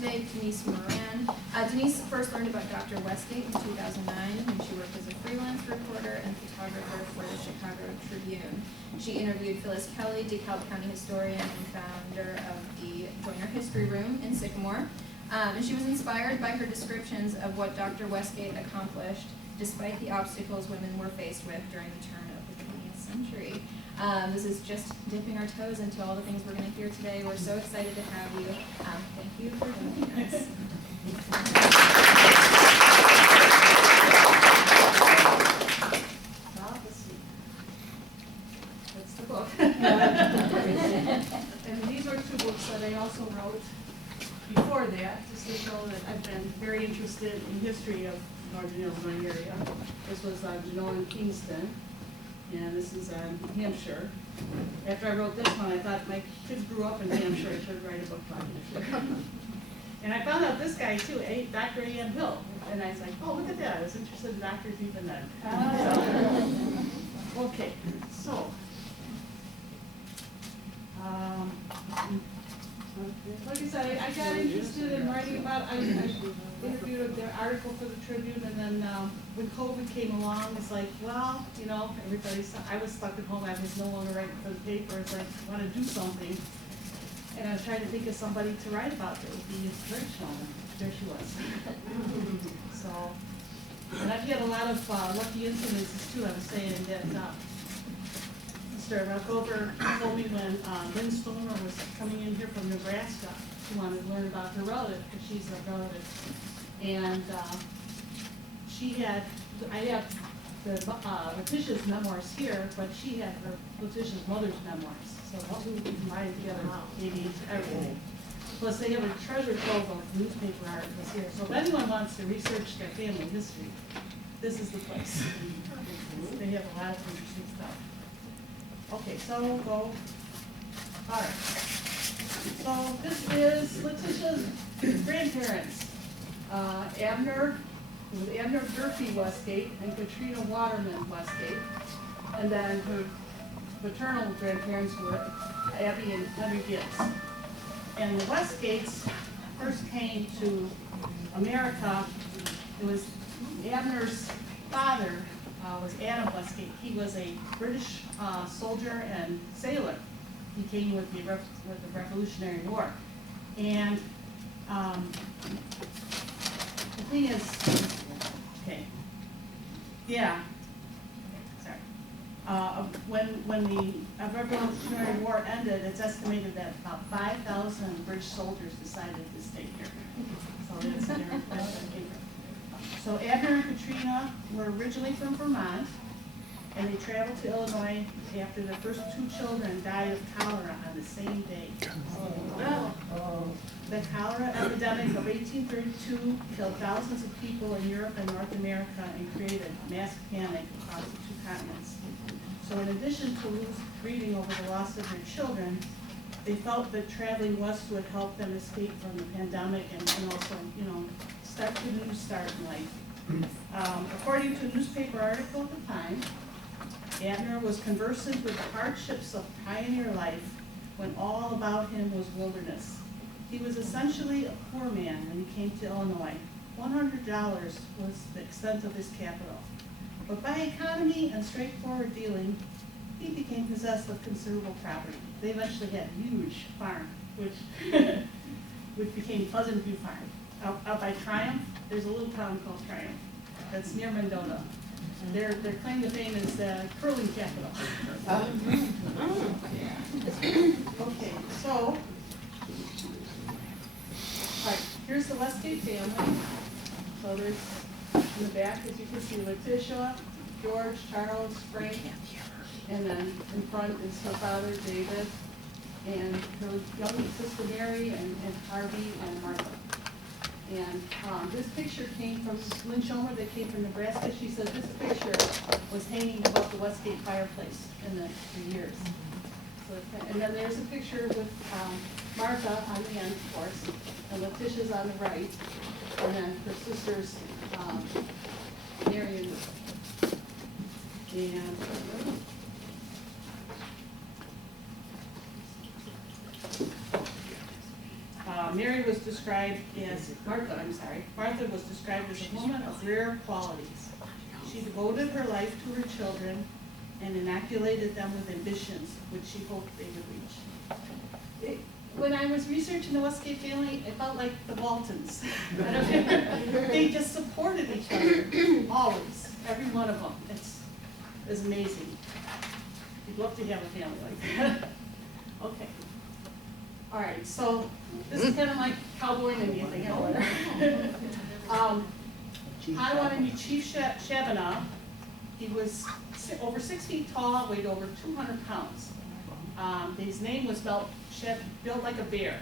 today, Denise Moran. Denise first learned about Dr. Westgate in 2009 when she worked as a freelance reporter and photographer for the Chicago Tribune. She interviewed Phyllis Kelly, DeKalb County historian and founder of the Joiner History Room in Sycamore. And she was inspired by her descriptions of what Dr. Westgate accomplished despite the obstacles women were faced with during the turn of the 20th century. This is just dipping our toes into all the things we're going to hear today. We're so excited to have you. Thank you for joining us. That's the book. And these are two books that I also wrote before that, just to show that I've been very interested in history of Northern Illinois area. This was Genoa and Kingston. And this is New Hampshire. After I wrote this one, I thought my kids grew up in New Hampshire. I should write a book about Hampshire. And I found out this guy too, Dr. A.M. Hill. And I was like, oh, look at that. I was interested in doctors even then. So, okay, so. Like I said, I got interested in writing about, I interviewed the article for the Tribune, and then when COVID came along, it's like, well, you know, I was stuck at home, I was no longer writing for the paper, it's like, I want to do something. And I was trying to think of somebody to write about that would be inspirational, and there she was. So, and I've had a lot of lucky incidences too. I was saying that Mr. Rockover told me when Lynn Stoner was coming in here from Nebraska, she wanted to learn about her relative, because she's a relative. And I have the Letitia's memoirs here, but she had Letitia's mother's memoirs. So what we combine together, maybe everything. Plus they have a treasure trove of newspaper articles here. So if anyone wants to research their family history, this is the place. They have a lot of interesting stuff. Okay, so we'll go. All right. So this is Letitia's grandparents, Abner Durfee Westgate and Katrina Waterman Westgate, and then her maternal grandparents were Abby and Henry Gibbs. And the Westgates first came to America. It was Abner's father was Adam Westgate. He was a British soldier and sailor. He came with the Revolutionary War. And the thing is, okay, yeah, sorry. When the Revolutionary War ended, it's estimated that about 5,000 British soldiers decided to stay here. So that's their favorite. So Abner and Katrina were originally from Vermont, and they traveled to Illinois after their first two children died of cholera on the same day. The cholera epidemic of 1832 killed thousands of people in Europe and North America and created mass panic across the two continents. So in addition to grieving over the loss of their children, they felt that traveling west would help them escape from the pandemic and also, you know, start a new start in life. According to a newspaper article at the time, Abner was conversant with the hardships of pioneer life when all about him was wilderness. He was essentially a poor man when he came to Illinois. $100 was the extent of his capital. But by economy and straightforward dealing, he became possessed of considerable property. They eventually had a huge farm, which became Pleasant View Farm. Out by Triumph, there's a little town called Triumph that's near Mendota. Their claim to fame is the curling capital. Okay, so, all right, here's the Westgate family. So there's, in the back, as you can see, Letitia, George, Charles, Frank, and then in front is her father, David, and her young sister, Mary, and Harvey, and Martha. And this picture came from Lynn Schomer that came from Nebraska. She said this picture was hanging above the Westgate fireplace in the years. So, and then there's a picture with Martha on the end, of course, and Letitia's on the right, and then her sisters, Mary and Mary was described as, Martha was described as a woman of rare qualities. She devoted her life to her children and inoculated them with ambitions which she hoped they would reach. When I was researching the Westgate family, it felt like the Waltons. They just supported each other, always, every one of them. It's amazing. You'd love to have a family like that. Okay. All right, so this is kind of like cowboy and Indian thing. Potawatomi Chief Shabana, he was over 6 feet tall, weighed over 200 pounds. His name was built like a bear.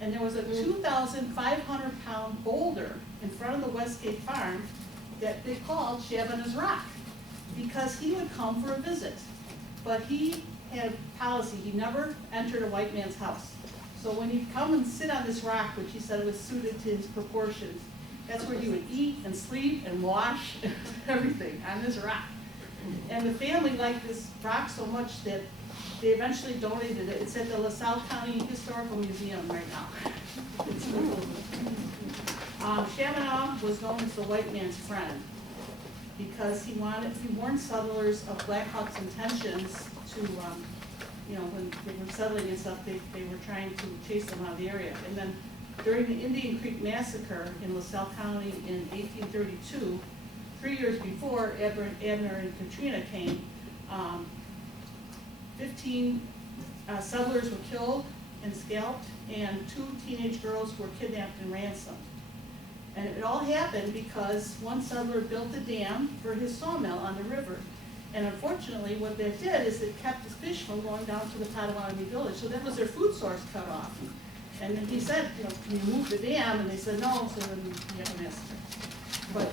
And there was a 2,500-pound boulder in front of the Westgate farm that they called Shabana's Rock because he would come for a visit. But he had policy, he never entered a white man's house. So when he'd come and sit on this rock, which he said was suited to his proportions, that's where he would eat and sleep and wash everything on this rock. And the family liked this rock so much that they eventually donated it. It's at the DeKalb County Historical Museum right now. Shabana was known as the white man's friend because he warned settlers of Black Hawk's intentions to, when they were settling and stuff, they were trying to chase them out of the area. And then during the Indian Creek Massacre in LaSalle County in 1832, 3 years before Abner and Katrina came, 15 settlers were killed and scalped, and 2 teenage girls were kidnapped and ransomed. And it all happened because one settler built a dam for his sawmill on the river. And unfortunately, what that did is it kept the fish from going down to the Potawatomi village. So that was their food source cut off. And then he said, can you move the dam? And they said no, so then we have a massacre. But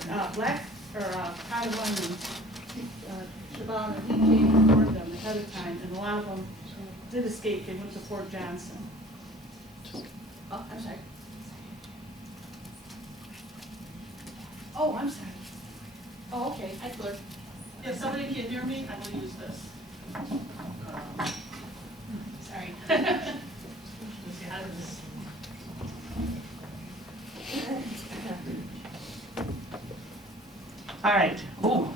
Potawatomi, Shabana, he came and warned them ahead of time, and a lot of them did escape. They went to Fort Johnson. Oh, I'm sorry. Oh, I'm sorry. Oh, okay, I could. If somebody can hear me, I will use this. Sorry. Let's see how does this. All right. Ooh.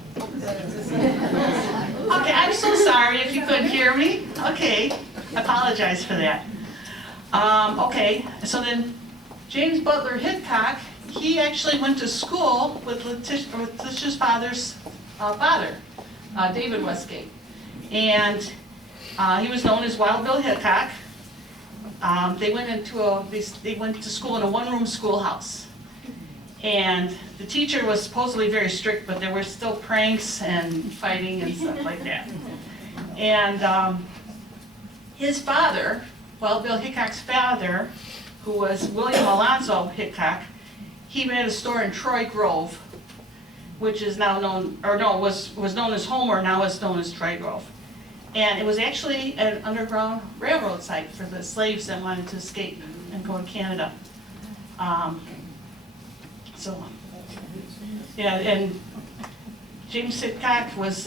Okay, I'm so sorry if you couldn't hear me. Okay, I apologize for that. Okay, so then James Butler Hickok, he actually went to school with Letitia's father's father, David Westgate. And he was known as Wild Bill Hickok. They went to school in a one-room schoolhouse. And the teacher was supposedly very strict, but there were still pranks and fighting and stuff like that. And his father, Wild Bill Hickok's father, who was William Alonzo Hickok, he ran a store in Troy Grove, which is now known, or no, was known as Homer, now is known as Troy Grove. And it was actually an underground railroad site for the slaves that wanted to escape and go to Canada. Yeah, and James Hickok was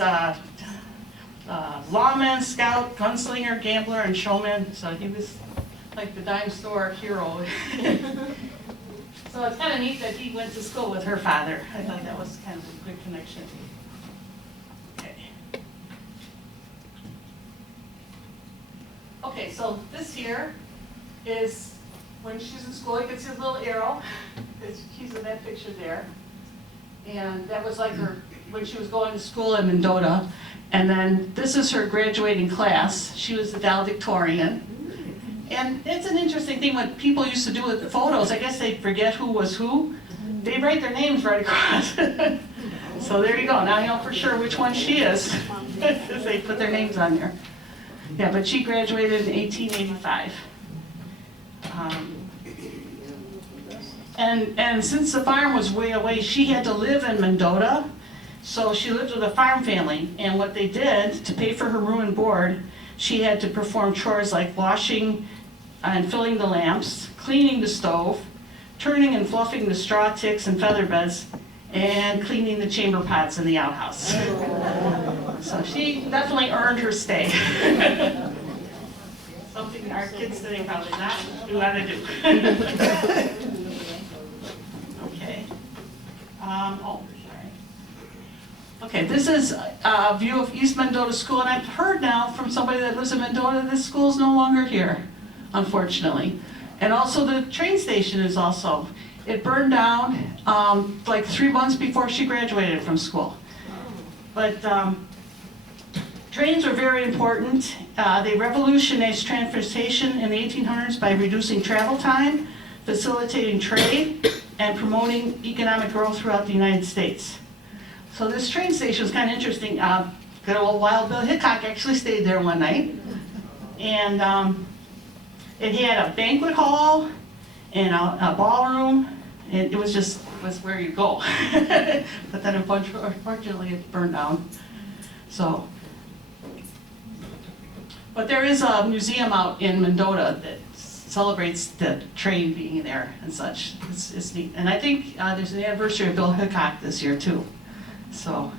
lawman, scout, gunslinger, gambler, and showman. So he was like the dime store hero. So it's kind of neat that he went to school with her father. I thought that was kind of a good connection. Okay. Okay, so this here is when she's in school. You can see a little arrow. She's in that picture there. And that was like her when she was going to school in Mendota. And then this is her graduating class. She was the valedictorian. And it's an interesting thing what people used to do with the photos. I guess they forget who was who. They write their names right across. So there you go. Now you know for sure which one she is, because they put their names on there. Yeah, but she graduated in 1885. And since the farm was way away, she had to live in Mendota. So she lived with a farm family. And what they did, to pay for her room and board, she had to perform chores like washing and filling the lamps, cleaning the stove, turning and fluffing the straw ticks and feather beds, and cleaning the chamber pots in the outhouse. So she definitely earned her stay. something our kids today probably not do how to do. Okay. Oh, sorry. Okay, this is a view of East Mendota School, and I've heard now from somebody that lives in Mendota, this school is no longer here, unfortunately. And also the train station is also, it burned down like 3 months before she graduated from school. But trains are very important. They revolutionized transportation in the 1800s by reducing travel time, facilitating trade, and promoting economic growth throughout the United States. So this train station was kind of interesting. Good old Wild Bill Hickok actually stayed there one night. And it had a banquet hall and a ballroom. And it was where you go. But then unfortunately it burned down. So, but there is a museum out in Mendota that celebrates the train being there and such. It's neat. And I think there's an anniversary of Bill Hickok this year too. So,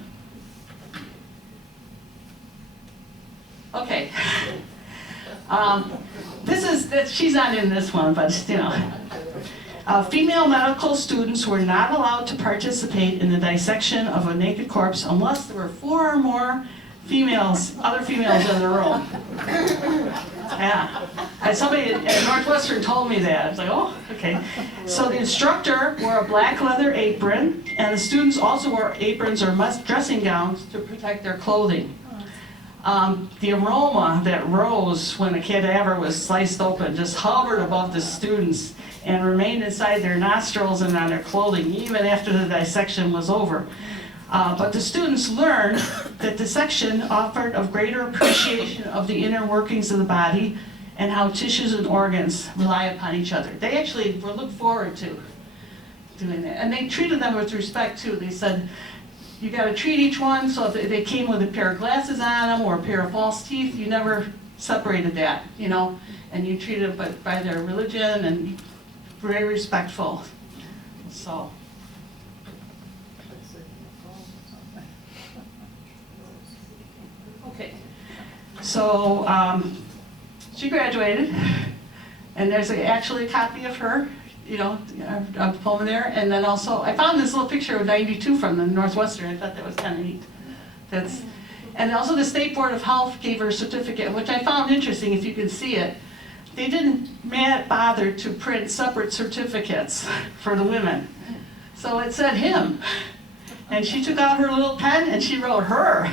okay. She's not in this one, but you know. Female medical students were not allowed to participate in the dissection of a naked corpse unless there were 4 or more other females in the room. Yeah. Somebody at Northwestern told me that. I was like, oh, okay. So the instructor wore a black leather apron, and the students also wore aprons or dressing gowns to protect their clothing. The aroma that rose when a cadaver was sliced open just hovered above the students and remained inside their nostrils and on their clothing even after the dissection was over. But the students learned that dissection offered a greater appreciation of the inner workings of the body and how tissues and organs rely upon each other. They actually were looked forward to doing that. And they treated them with respect too. They said, you got to treat each one, so if they came with a pair of glasses on them or a pair of false teeth, you never separated that, you know, and you treated them by their religion and very respectful. So. Okay, so she graduated, and there's actually a copy of her, you know, a diploma there, and then also, I found this little picture of 92 from the Northwestern. I thought that was kind of neat. And also the State Board of Health gave her a certificate, which I found interesting, if you can see it. They didn't bother to print separate certificates for the women. So it said him. And she took out her little pen and she wrote her.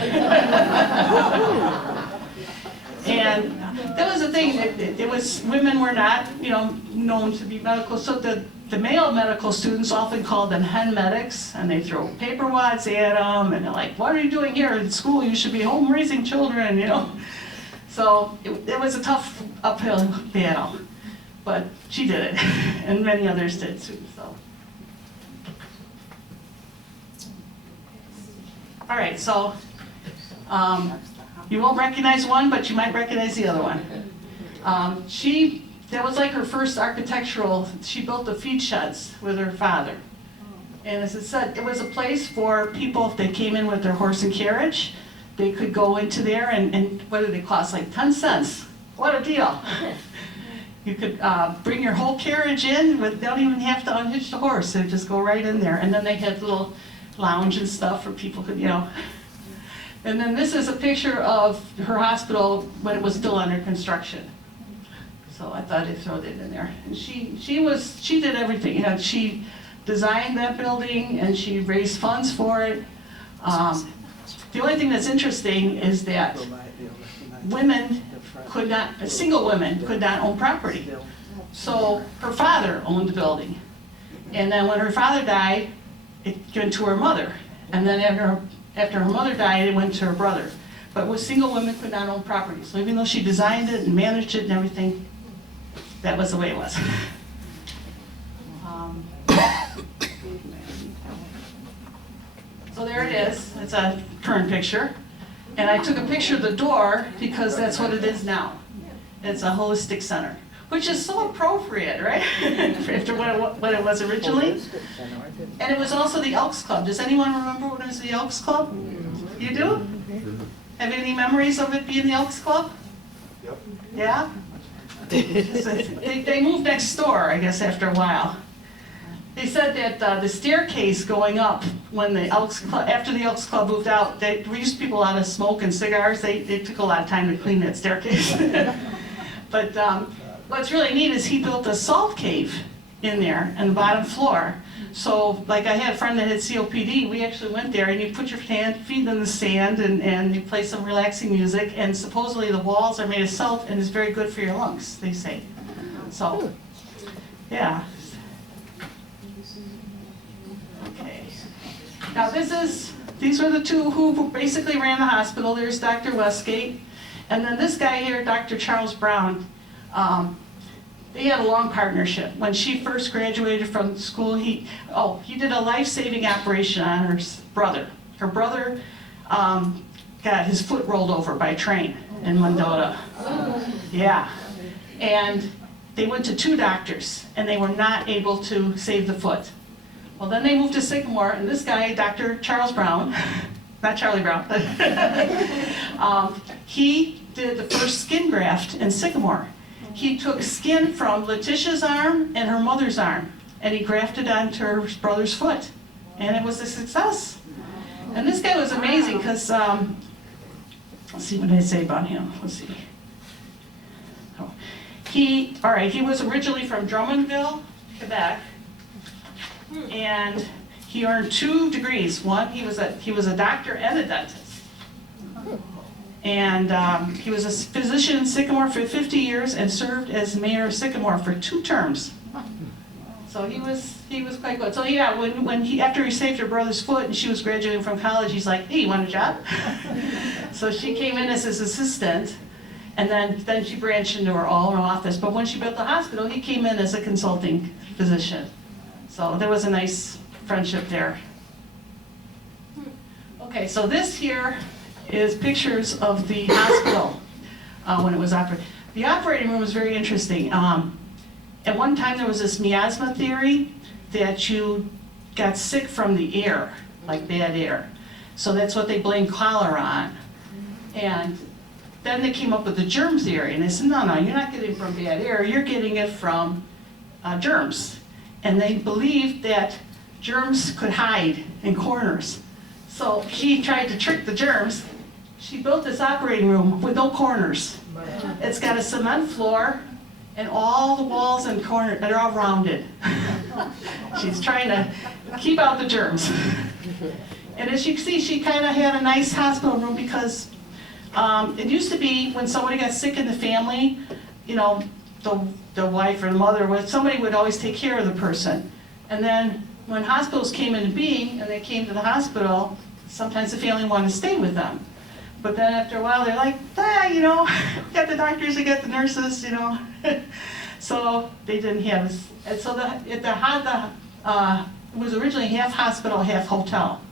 And that was the thing, it was, women were not, you know, known to be medical, so the male medical students often called them hen medics, and they throw paper wads at them, and they're like, what are you doing here in school? You should be home raising children, you know. So it was a tough uphill battle, but she did it, and many others did too, so. All right, so you won't recognize one, but you might recognize the other one. That was like her first architectural, she built the feed sheds with her father. And as it said, it was a place for people, if they came in with their horse and carriage, they could go into there and what did they cost, like 10 cents? What a deal. You could bring your whole carriage in, but they don't even have to unhitch the horse, they just go right in there. And then they had little lounge and stuff where people could, you know. And then this is a picture of her hospital when it was still under construction. So I thought I'd throw that in there. And she did everything. You know, she designed that building and she raised funds for it. The only thing that's interesting is that single women could not own property. So her father owned the building. And then when her father died, it went to her mother. And then after her mother died, it went to her brother. But single women could not own property. So even though she designed it and managed it and everything, that was the way it was. So there it is. It's a current picture. And I took a picture of the door because that's what it is now. It's a holistic center, which is so appropriate, right? After what it was originally. And it was also the Elks Club. Does anyone remember when it was the Elks Club? You do? Have any memories of it being the Elks Club? Yep. Yeah? They moved next door, I guess, after a while. They said that the staircase going up when the Elks Club, after the Elks Club moved out, they reduced people out of smoke and cigars. They took a lot of time to clean that staircase. But what's really neat is he built a salt cave in there on the bottom floor. So, like, I had a friend that had COPD. We actually went there, and you put your feet in the sand, and you play some relaxing music. And supposedly the walls are made of salt, and it's very good for your lungs, they say. So, yeah. Okay. Now these were the two who basically ran the hospital. There's Dr. Westgate, and then this guy here, Dr. Charles Brown. They had a long partnership. When she first graduated from school, he did a life-saving operation on her brother. Her brother got his foot rolled over by a train in Mendota. Yeah. And they went to 2 doctors, and they were not able to save the foot. Well, then they moved to Sycamore, and this guy, Dr. Charles Brown, not Charlie Brown, he did the first skin graft in Sycamore. He took skin from Letitia's arm and her mother's arm, and he grafted onto her brother's foot, and it was a success. And this guy was amazing because, let's see what I say about him. Let's see. Oh. He was originally from Drummondville, Quebec, and he earned 2 degrees. One, he was a doctor and a dentist. And he was a physician in Sycamore for 50 years and served as mayor of Sycamore for 2 terms. So he was quite good. So yeah, after he saved her brother's foot and she was graduating from college, he's like, hey, you want a job? So she came in as his assistant, and then she branched into her own office. But when she built the hospital, he came in as a consulting physician. So there was a nice friendship there. Okay, so this here is pictures of the hospital when it was operating. The operating room was very interesting. At one time there was this miasma theory that you got sick from the air, like bad air. So that's what they blamed cholera on. And then they came up with the germ theory, and they said, no, you're not getting it from bad air, you're getting it from germs. And they believed that germs could hide in corners. So she tried to trick the germs. She built this operating room with no corners. It's got a cement floor, and all the walls and corners, they're all rounded. She's trying to keep out the germs. And as you can see, she kind of had a nice hospital room because it used to be when somebody got sick in the family, you know, the wife or the mother, somebody would always take care of the person. And then when hospitals came into being and they came to the hospital, sometimes the family wanted to stay with them. But then after a while, they're like, you know, we got the doctors, we got the nurses, you know. So they didn't have this. And so it was originally half hospital, half hotel.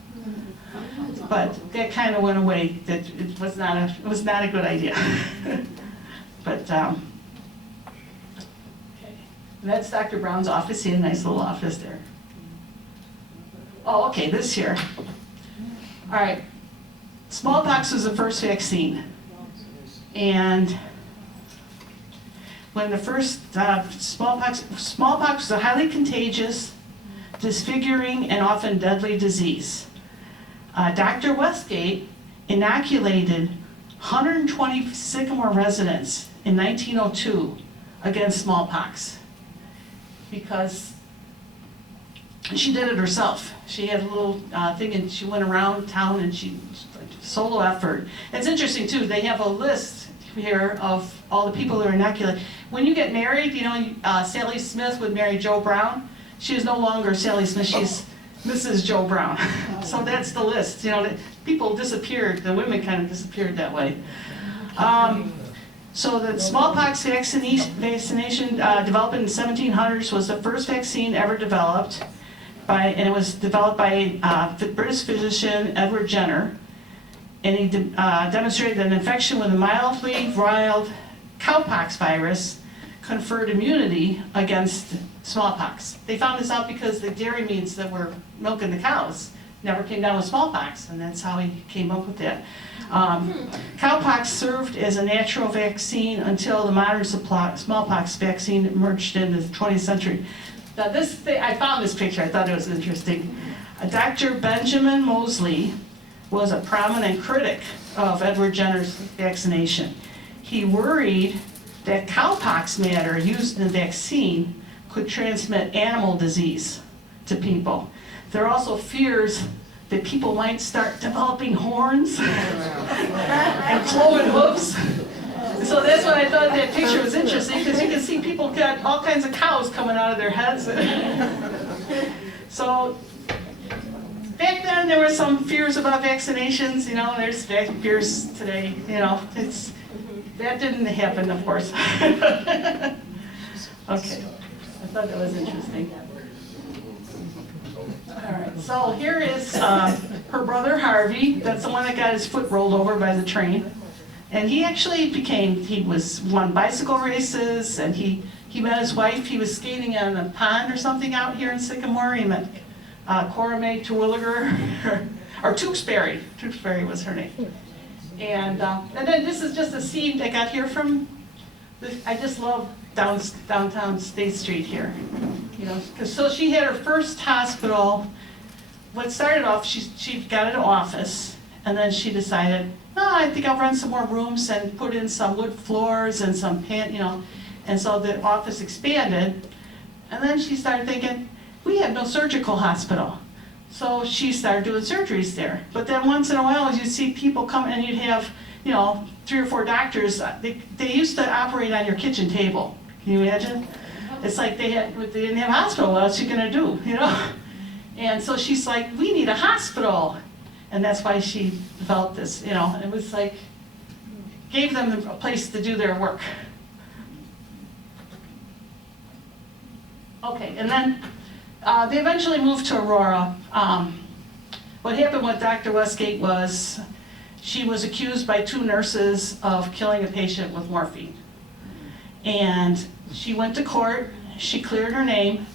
But that kind of went away. That it was not a good idea. But okay. And that's Dr. Brown's office. He had a nice little office there. Oh, okay, this here. All right. Smallpox was the first vaccine. And when the first smallpox was a highly contagious, disfiguring, and often deadly disease. Dr. Westgate inoculated 120 Sycamore residents in 1902 against smallpox because she did it herself. She had a little thing, and she went around town, and she solo effort. It's interesting too. They have a list here of all the people that are inoculated. When you get married, you know, Sally Smith would marry Joe Brown. She is no longer Sally Smith. She's Mrs. Joe Brown. So that's the list. You know, people disappeared. The women kind of disappeared that way. So the smallpox vaccination developed in the 1700s was the first vaccine ever developed. And it was developed by British physician Edward Jenner. And he demonstrated that an infection with a mildly viral cowpox virus conferred immunity against smallpox. They found this out because the dairy meats that were milking the cows never came down with smallpox, and that's how he came up with that. Cowpox served as a natural vaccine until the modern smallpox vaccine emerged in the 20th century. Now I found this picture, I thought it was interesting. Dr. Benjamin Mosley was a prominent critic of Edward Jenner's vaccination. He worried that cowpox matter used in the vaccine could transmit animal disease to people. There are also fears that people might start developing horns and cloven hooves. So that's why I thought that picture was interesting, because you can see people got all kinds of cows coming out of their heads. So back then there were some fears about vaccinations, you know, there's fears today, you know, that didn't happen, of course. Okay, I thought that was interesting. All right, so here is her brother Harvey. That's the one that got his foot rolled over by the train. And he actually won bicycle races, and he met his wife. He was skating on a pond or something out here in Sycamore. He met Cora Mae Terwilliger, or Tewksbury. Tewksbury was her name. And then this is just a scene I got here from, I just love downtown State Street here. You know, so she had her first hospital. What started off, she got an office, and then she decided, no, I think I'll rent some more rooms and put in some wood floors and some and so the office expanded. And then she started thinking, we have no surgical hospital. So she started doing surgeries there. But then once in a while, you'd see people come and you'd have, 3 or 4 doctors. They used to operate on your kitchen table. Can you imagine? It's like they didn't have a hospital. What else are you gonna do, And so she's like, we need a hospital. And that's why she developed this, and it was like, gave them a place to do their work. Okay, and then they eventually moved to Aurora. What happened with Dr. Westgate was she was accused by 2 nurses of killing a patient with morphine. And she went to court, she cleared her name,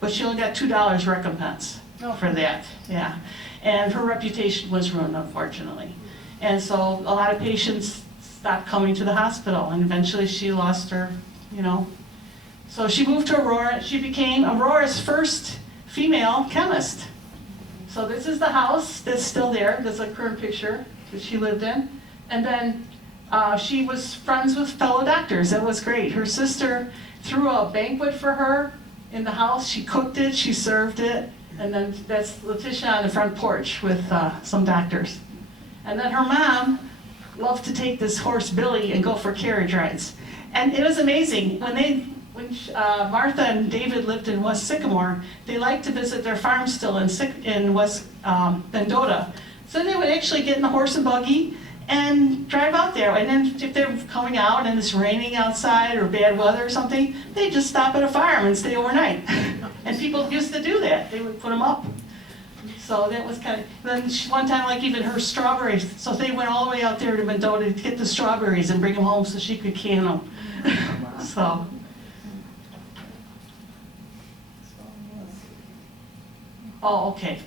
but she only got $2 recompense for that, yeah. And her reputation was ruined, unfortunately. And so a lot of patients stopped coming to the hospital, and eventually she lost her, So she moved to Aurora. She became Aurora's first female chemist. So this is the house that's still there. That's a current picture that she lived in. And then she was friends with fellow doctors. That was great. Her sister threw a banquet for her in the house. She cooked it, she served it. And then that's Letitia on the front porch with some doctors. And then her mom loved to take this horse Billy and go for carriage rides. And it was amazing. When Martha and David lived in West Sycamore, they liked to visit their farm still in West Mendota. So they would actually get in the horse and buggy and drive out there. And then if they're coming out and it's raining outside or bad weather or something, they'd just stop at a farm and stay overnight. And people used to do that. They would put them up. So that was kind of, then one time like even her strawberries, so they went all the way out there to Mendota to get the strawberries and bring them home so she could can them. So. Oh, okay.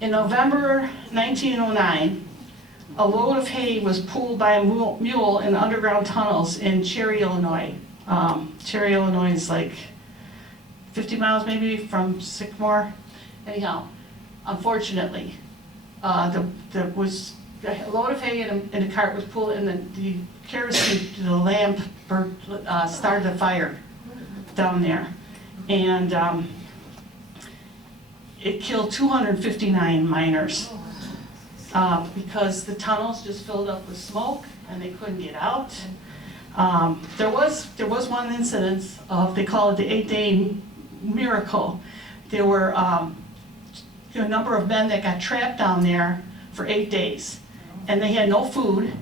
In November 1909, a load of hay was pulled by a mule in the underground tunnels in Cherry, Illinois. Cherry, Illinois is like 50 miles maybe from Sycamore. Anyhow, unfortunately, there was a load of hay in a cart was pulled, and the kerosene, the lamp started a fire down there. And it killed 259 miners because the tunnels just filled up with smoke and they couldn't get out. There was one incident of, they call it the 8-day miracle. There were a number of men that got trapped down there for 8 days, and they had no food,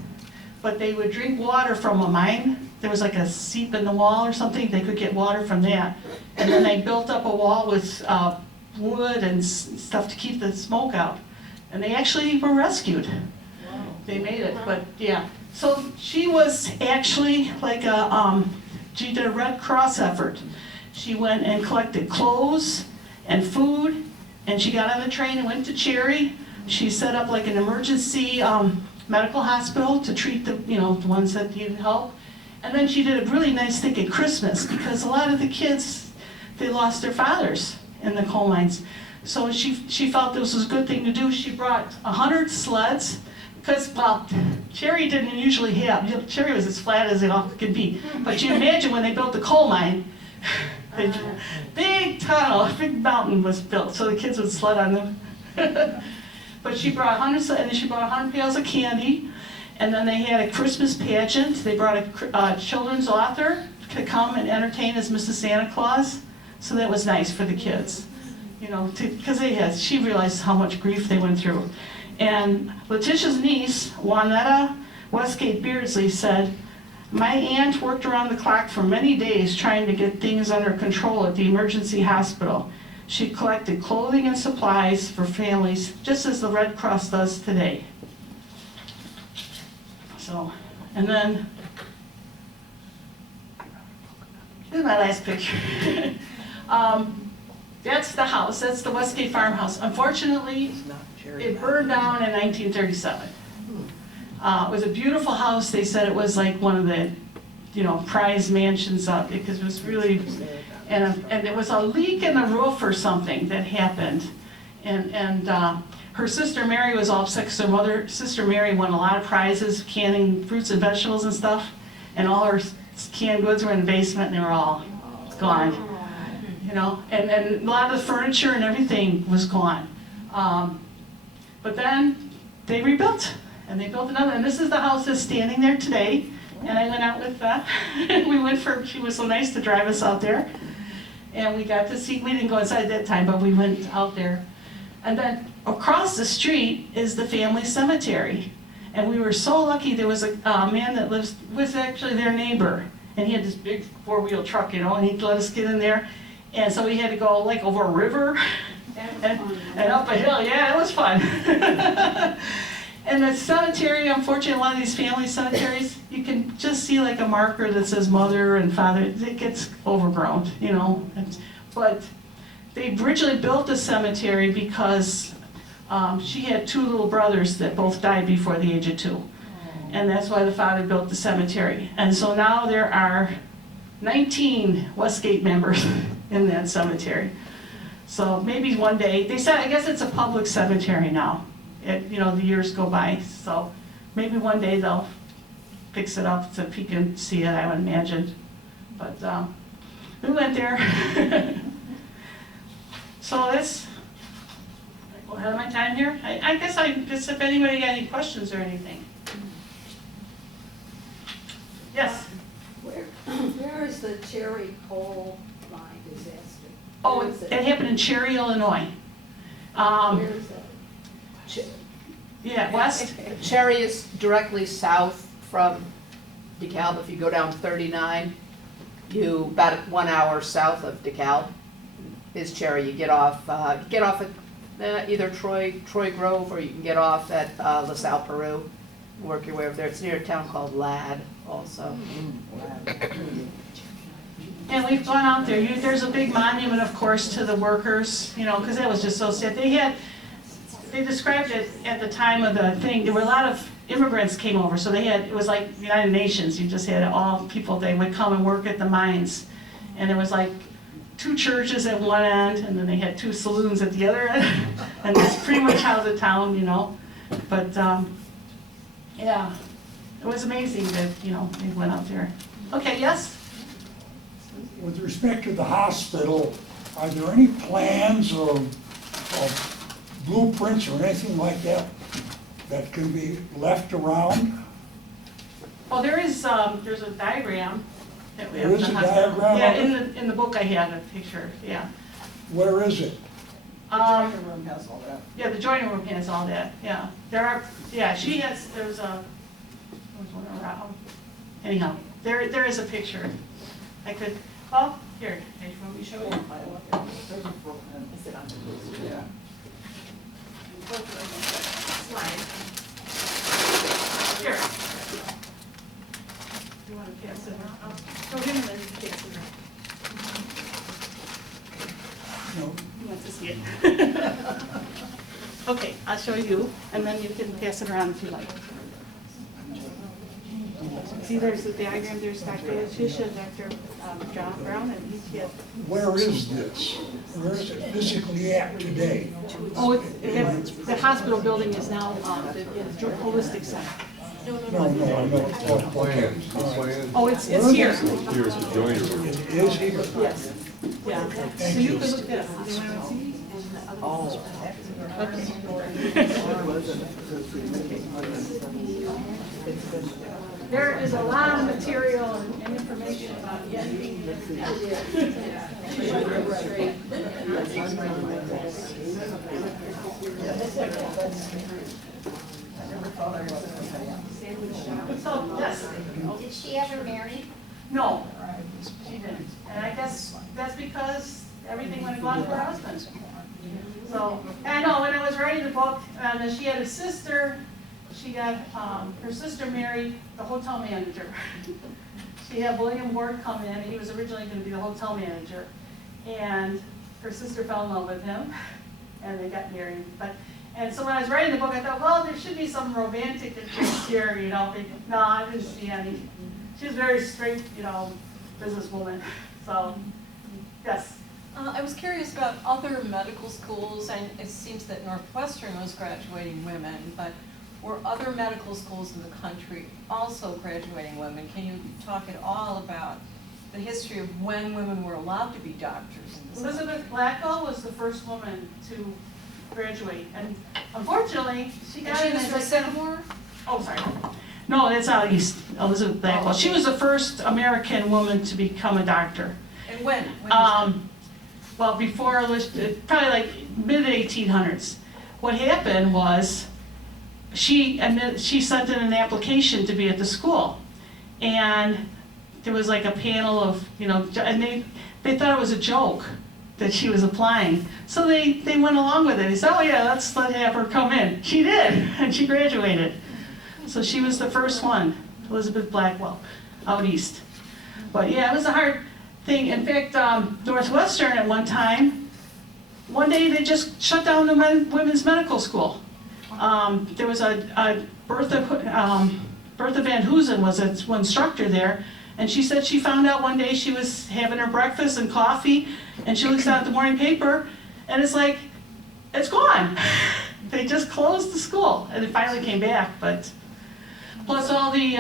but they would drink water from a mine. There was like a seep in the wall or something. They could get water from that, and then they built up a wall with wood and stuff to keep the smoke out, and they actually were rescued. Wow. They made it, but yeah. So she was actually like she did a Red Cross effort. She went and collected clothes and food And she got on the train and went to Cherry. She set up like an emergency medical hospital to treat the ones that needed help. And then she did a really nice thing at Christmas, because a lot of the kids, they lost their fathers in the coal mines. So she felt this was a good thing to do. She brought 100 sleds, because, well, Cherry didn't usually have, Cherry was as flat as it all could be. But you imagine when they built the coal mine, the big tunnel, a big mountain was built, so the kids would sled on them. But she brought 100 sleds, and then she brought 100 pails of candy. And then they had a Christmas pageant. They brought a children's author to come and entertain as Mrs. Santa Claus. So that was nice for the kids, because she realized how much grief they went through. And Letitia's niece, Juanetta Westgate Beardsley, said, "My aunt worked around the clock for many days trying to get things under control at the emergency hospital. She collected clothing and supplies for families, just as the Red Cross does today." So, and then, here's my last picture. That's the house, that's the Westgate farmhouse. Unfortunately, it burned down in 1937. It was a beautiful house. They said it was like one of the, prize mansions up, because it was really, and there was a leak in the roof or something that happened. And her sister Mary was all upset, because her sister Mary won a lot of prizes, canning fruits and vegetables and stuff, and all her canned goods were in the basement, and they were all gone. And a lot of the furniture and everything was gone. But then they rebuilt, and they built another, and this is the house that's standing there today. And I went out with, she was so nice to drive us out there. And we got to see, we didn't go inside that time, but we went out there. And then across the street is the family cemetery. And we were so lucky, there was a man that was actually their neighbor. And he had this big 4-wheel truck, and he'd let us get in there. And so we had to go like over a river and up a hill. Yeah, it was fun. And the cemetery, unfortunately, a lot of these family cemeteries, you can just see like a marker that says mother and father. It gets overgrown, But they originally built the cemetery because she had 2 little brothers that both died before the age of 2. And that's why the father built the cemetery. And so now there are 19 Westgate members in that cemetery. So maybe one day, they said, I guess it's a public cemetery now. The years go by, so maybe one day they'll fix it up so people can see it, I would imagine. But we went there. So that's, ahead of my time here. I guess if anybody got any questions or anything. Yes? Where is the Cherry coal mine disaster? Oh, it happened in Cherry, Illinois. Where is that? Yeah, west. Cherry is directly south from DeKalb. If you go down 39, about 1 hour south of DeKalb is Cherry. You get off at either Troy Grove, or you can get off at LaSalle, Peru. Work your way over there. It's near a town called Ladd, also. And we've gone out there. There's a big monument, of course, to the workers. Because that was just so sad. They described it at the time of the thing. There were a lot of immigrants came over, so it was like United Nations. You just had all people, they would come and work at the mines. And there was like 2 churches at one end, and then they had 2 saloons at the other end. And that's pretty much how the town, But, yeah, it was amazing that, they went out there. Okay, yes? With respect to the hospital, are there any plans or blueprints or anything like that that can be left around? Well, there's a diagram that we have. There is a diagram? Yeah, of it? in the book I had a picture, yeah. Where is it? The joining room has all that. Yeah, the joining room has all that, yeah. There's one around. Anyhow, there is a picture. I could, here, you want me to show you? Is it on the list? Yeah. Slide. Here. You want to pass it around? I'll show him and then you pass it around. No. You want like to see it. Okay, I'll show you, and then you can pass it around if you like. See, there's the diagram, there's Dr. Letitia, Dr. John Brown, and each had. Where is this? Where is it physically at today? Oh, the hospital building is now the holistic center. No, I know. Plans. Oh, it's here. Here's the joint room. It is here. Yes. Yeah. So you can look that up. Do you want to see? Oh. There is a lot of material and information about it. So, yes. Did she ever marry? No, she didn't. And I guess that's because everything went along for her husband. So, I know when I was writing the book, she had a sister. She got her sister married the hotel manager. She had William Ward come in. He was originally going to be the hotel manager, and her sister fell in love with him, and they got married. And so when I was writing the book, I thought, well, there should be some romantic interest here, you know. No, I didn't see any. She was very straight, you know, businesswoman. So, yes. I was curious about other medical schools, and it seems that Northwestern was graduating women, but were other medical schools in the country also graduating women? Can you talk at all about the history of when women were allowed to be doctors in this country? Elizabeth Blackwell was the first woman to graduate, and unfortunately, she got in was as from a Sycamore? Oh, sorry. No, that's out east, Elizabeth Blackwell. She was the first American woman to become a doctor. And when? When was Well, before, probably like mid-1800s. What happened was, she sent in an application to be at the school. And there was like a panel of, you know, and they thought it was a joke that she was applying. So they went along with it. They said, oh yeah, let's have her come in. She did, and she graduated. So she was the first one, Elizabeth Blackwell, out east. But yeah, it was a hard thing. In fact, Northwestern at one day they just shut down the women's medical school. There was a Bertha Van Hoosen was an instructor there, and she said she found out one day she was having her breakfast and coffee, and she looks out the morning paper, and it's like, it's gone. They just closed the school, and it finally came back, but plus all the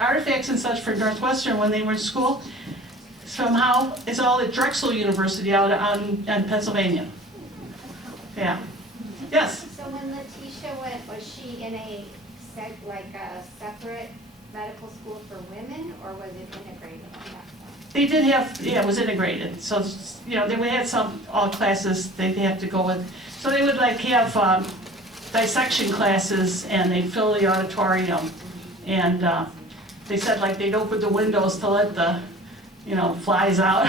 artifacts and such for Northwestern when they were in school, somehow it's all at Drexel University out in Pennsylvania. Yeah. Yes? So when Letitia went, was she in a separate medical school for women, or was it integrated on that one? They did have, yeah, it was integrated. So, you know, they would have all classes they'd have to go with. So they would like have dissection classes, and they'd fill the auditorium. And they said like they'd open the windows to let the, you know, flies out.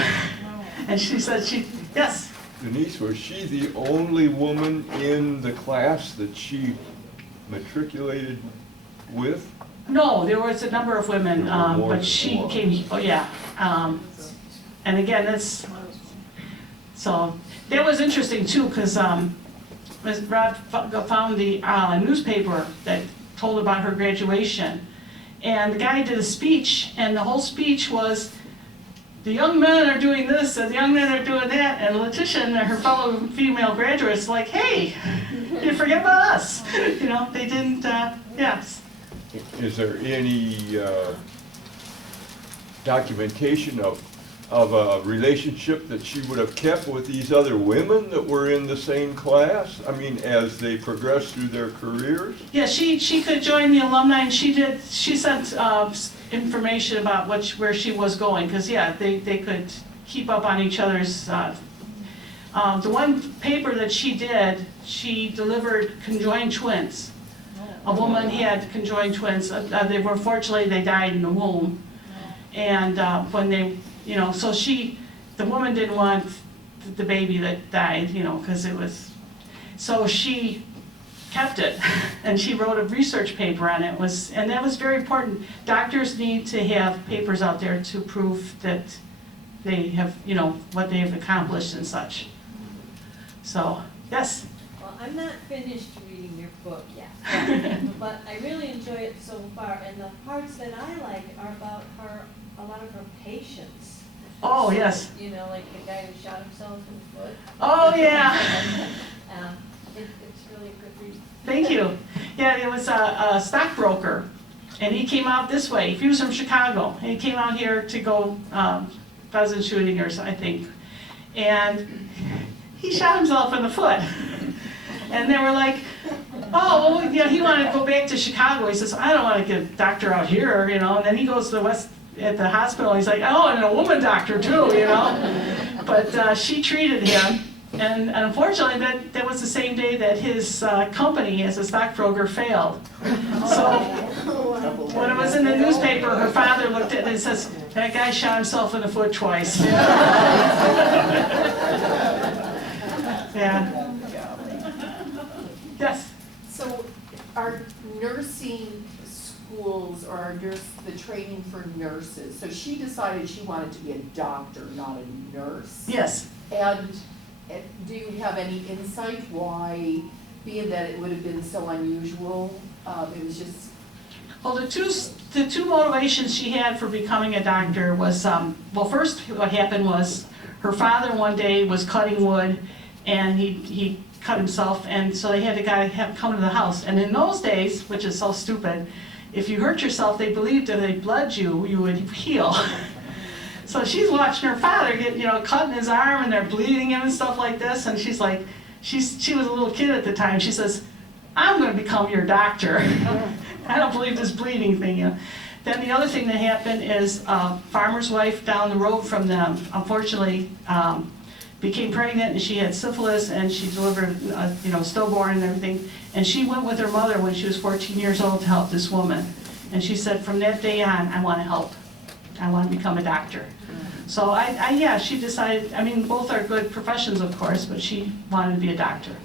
And she said yes. Denise, was she the only woman in the class that she matriculated with? No, there was a number of women, There were more but than she one. came, oh yeah. And again, so that was interesting too, because Rob found the newspaper that told about her graduation. And the guy did a speech, and the whole speech was, the young men are doing this, and the young men are doing that, and Letitia and her fellow female graduates like, hey, you forget about us. You know, they didn't, yes. Is there any documentation of a relationship that she would have kept with these other women that were in the same class? I mean, as they progressed through their careers? Yeah, she could join the alumni, and she sent information about where she was going, because yeah, they could keep up on each other's. The one paper that she did, she delivered conjoined twins. A woman had conjoined twins. Fortunately, they died in the womb. And when they, you know, so the woman didn't want the baby that died, you know, because it was, so she kept it, and she wrote a research paper on it. And that was very important. Doctors need to have papers out there to prove that they have, you know, what they have accomplished and such. So, yes. Well, I'm not finished reading your book yet, but I really enjoy it so far, and the parts that I like are about a lot of her patients. Oh, yes. You know, like the guy who shot himself in the foot. Oh, yeah. It's really a good read. Thank you. Yeah, there was a stockbroker, and he came out this way. He was from Chicago, and he came out here to go pheasant shooting or something, I think. And he shot himself in the foot. And they were like, oh, well, yeah, he wanted to go back to Chicago. He says, I don't want to get a doctor out here, you know. And then he goes to at the hospital. He's like, oh, and a woman doctor too, you know. But she treated him. And unfortunately, that was the same day that his company as a stockbroker failed. So when it was in the newspaper, her father looked at it and says, that guy shot himself in the foot twice. Yeah. Yes. So are nursing schools or the training for nurses, so she decided she wanted to be a doctor, not a nurse? Yes. And do you have any insight why, being that it would have been so unusual, it was just... Well, the two motivations she had for becoming a doctor was, well, first what happened was her father one day was cutting wood, and he cut himself, and so they had a guy come to the house. And in those days, which is so stupid, if you hurt yourself, they believed that if they bled you would heal. So she's watching her father get, cut in his arm, and they're bleeding him and stuff like this, and she's like, she was a little kid at the time, she says, I'm going to become your doctor. I don't believe this bleeding thing. Then the other thing that happened is a farmer's wife down the road from them, unfortunately, became pregnant, and she had syphilis, and she delivered, stillborn and everything. And she went with her mother when she was 14 years old to help this woman. And she said, from that day on, I want to help. I want to become a doctor. So she decided, both are good professions, of course, but she wanted to be a doctor.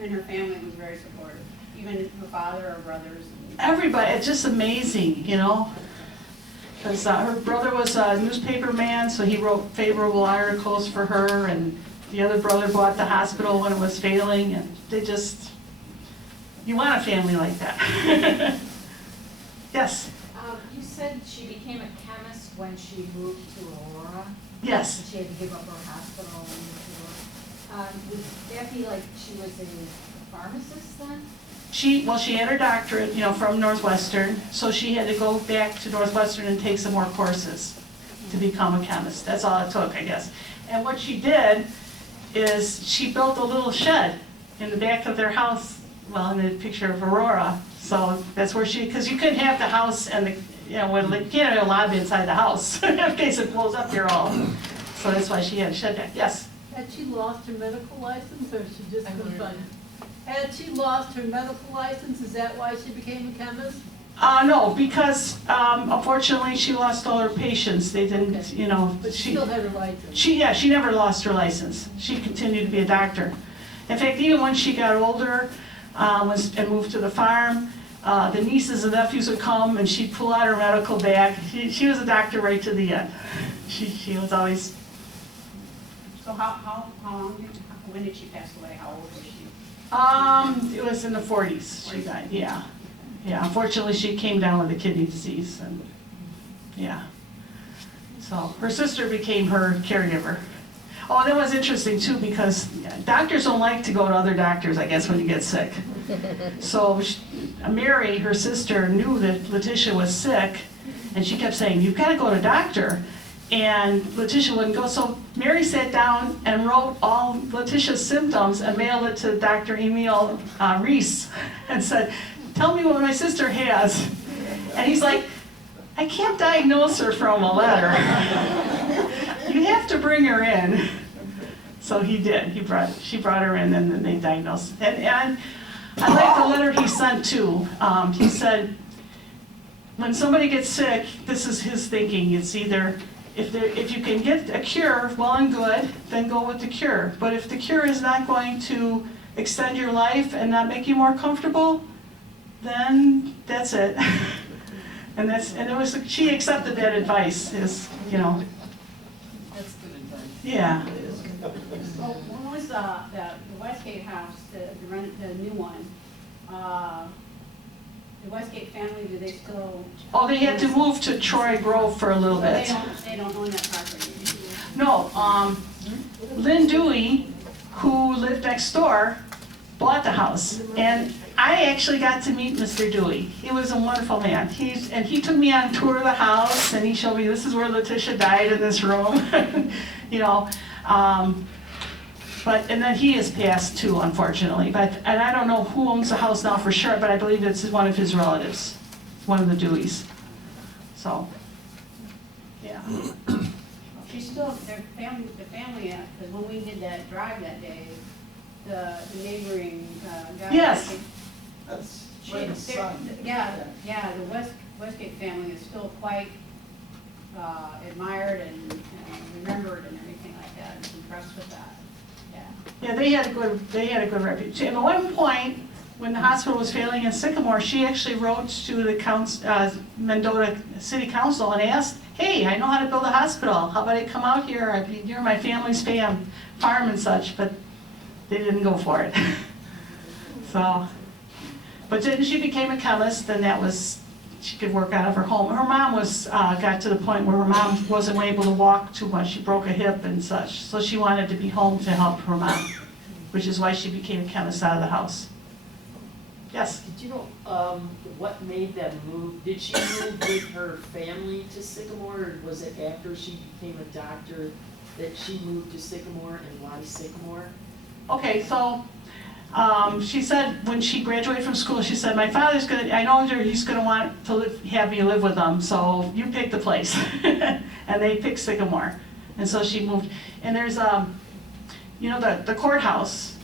And her family was very supportive, even her father or brothers. Everybody, it's just amazing, because her brother was a newspaper man, so he wrote favorable articles for her, and the other brother bought the hospital when it was failing, and you want a family like that. Yes? You said she became a chemist when she moved to Aurora? Yes. And she had to give up her hospital and move to Aurora. Would that be like she was a pharmacist then? She had her doctorate, from Northwestern, so she had to go back to Northwestern and take some more courses to become a chemist. That's all it took, I guess. And what she did is she built a little shed in the back of their house, well, in the picture of Aurora. So that's where because you couldn't have the house and you can't have a lobby inside the house in case it blows up your all. So that's why she had a shed back. Yes? Had she lost her medical license, or she just couldn't find it? Had she lost her medical license, is that why she became a chemist? No, because unfortunately she lost all her patients. They didn't, But she still had her license. She never lost her license. She continued to be a doctor. In fact, even when she got older and moved to the farm, the nieces and nephews would come and she'd pull out her medical bag. She was a doctor right to the end. She was always. So when did she pass away? How old was she? It was in the 40s she died, yeah. Yeah, unfortunately she came down with a kidney disease, and yeah. So her sister became her caregiver. Oh, that was interesting too, because doctors don't like to go to other doctors, I guess, when you get sick. So Mary, her sister, knew that Letitia was sick, and she kept saying, you've got to go to a doctor. And Letitia wouldn't go, so Mary sat down and wrote all Letitia's symptoms and mailed it to Dr. Emil Reese and said, tell me what my sister has. And he's like, I can't diagnose her from a letter. You have to bring her in. So he did. She brought her in, and then they diagnosed. And I like the letter he sent too. He said, when somebody gets sick, this is his thinking. It's either, if you can get a cure, well and good, then go with the cure. But if the cure is not going to extend your life and not make you more comfortable, then that's it. She accepted that advice. That's good advice. Yeah. So when was the Westgate house, the new one, the Westgate family, do they still? Oh, they had to move to Troy Grove for a little bit. They don't own that property? No, Lynn Dewey, who lived next door, bought the house. And I actually got to meet Mr. Dewey. He was a wonderful man. He took me on a tour of the house, and he showed me this is where Letitia died, in this room. You know, and then he has passed too, unfortunately. And I don't know who owns the house now for sure, but I believe it's one of his relatives, one of the Deweys. So, yeah. She's still, the family, because when we did that drive that day, the neighboring guy. Yes. That's She, where the son. yeah, the Westgate family is still quite admired and remembered and everything like that. I was impressed with that. Yeah. Yeah, they had a good reputation. At one point, when the hospital was failing in Sycamore, she actually wrote to the Mendota City Council and asked, hey, I know how to build a hospital. How about I come out here? I mean, you're my family's farm and such, but they didn't go for it. So, but then she became a chemist, and she could work out of her home. Her mom got to the point where her mom wasn't able to walk too much. She broke a hip and such. So she wanted to be home to help her mom, which is why she became a chemist out of the house. Yes? Did you know what made them move? Did she move with her family to Sycamore, or was it after she became a doctor that she moved to Sycamore, and why Sycamore? Okay, so she said when she graduated from school, she said, my father's I know he's gonna want to have me live with him, so you pick the place. And they picked Sycamore. And so she moved. And there's, the courthouse.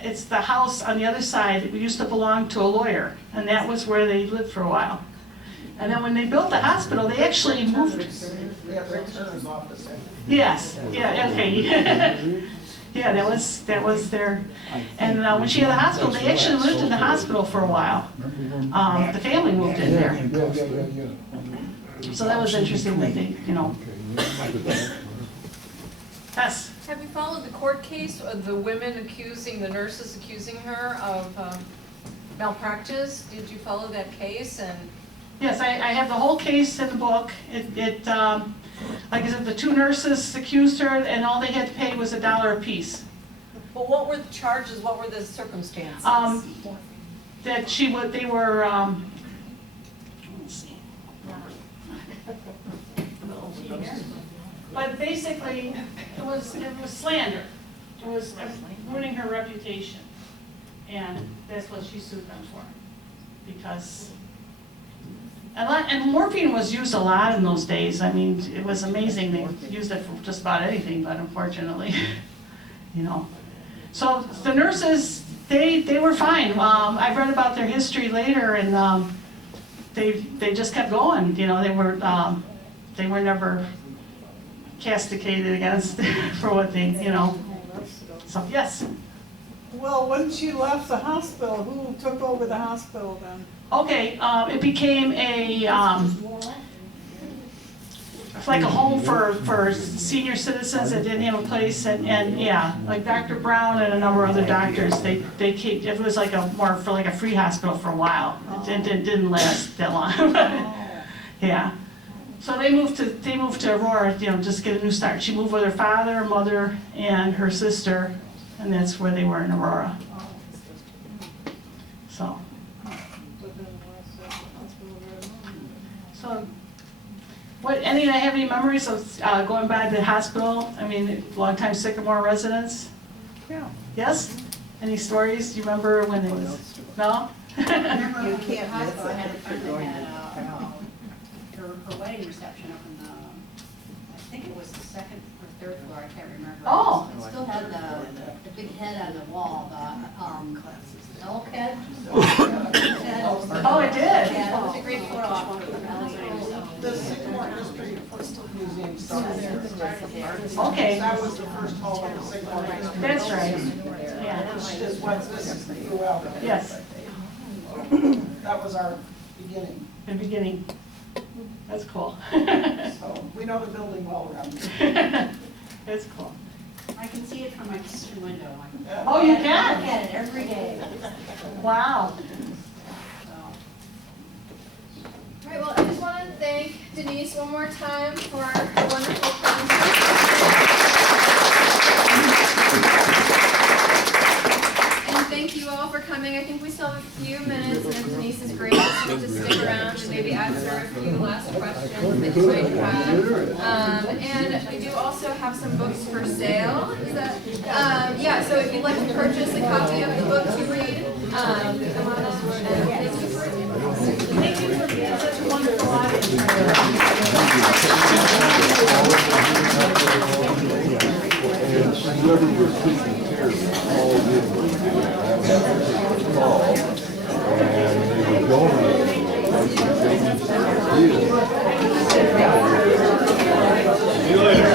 It's the house on the other side. It used to belong to a lawyer, and that was where they lived for a while. And then when they built the hospital, they actually moved. We have the attorney's office. Yes, yeah, okay. Yeah, that was their, and when she had the hospital, they actually lived in the hospital for a while. The family moved in there. So that was interesting that they, Yes. Have you followed the court case of the the nurses accusing her of malpractice? Did you follow that case? And Yes, I have the whole case in the book. Like I said, the two nurses accused her, and all they had to pay was $1 apiece. Well, what were the charges? What were the circumstances? That they were, let's see. But basically, it was slander. It was ruining her reputation. And that's what she sued them for. Because, and morphine was used a lot in those days. I mean, it was amazing. They used it for just about anything, but unfortunately, So the nurses, they were fine. I've read about their history later, and they just kept going. They were never castigated against for what they, So yes. Well, when she left the hospital, who took over the hospital then? Okay, it became like a home for senior citizens that didn't have a place, and yeah, like Dr. Brown and a number of other doctors, it was like for a free hospital for a while. It didn't last that long. Yeah. So they moved to Aurora, just get a new start. She moved with her father, mother, and her sister, and that's where they were in Aurora. So. Any have any memories of going by the hospital? I mean, long-time Sycamore residents? Yeah. Yes? Any stories? Do you remember when it was? No? You can't hospital. I had a friend that had her wedding reception up in I think it was the second or third floor, I can't remember. Oh. It still had the big head on the wall, the elk head. Oh, it did? Yeah, it was a great photo op. The Sycamore History Museum started there. Okay. That was the first home of the Sycamore History. That's right. Yeah. Which is what this grew out of. Yes. That was our beginning. The beginning. That's cool. So we know the building well around here. That's cool. I can see it from my kitchen window. Oh, you I can? look at it every day. Wow. So, All right, well, I just want to thank Denise one more time for a wonderful presentation. And thank you all for coming. I think we still have a few minutes, and if Denise is great, to stick around and maybe answer a few last questions that you might have. And we do also have some books for sale. Is that, yeah, so if you'd like to purchase a copy of the book to read, come on up and thank you for attending. Thank you for being such a wonderful audience. And whoever was taking care of all this was call, and they were donating. See you later.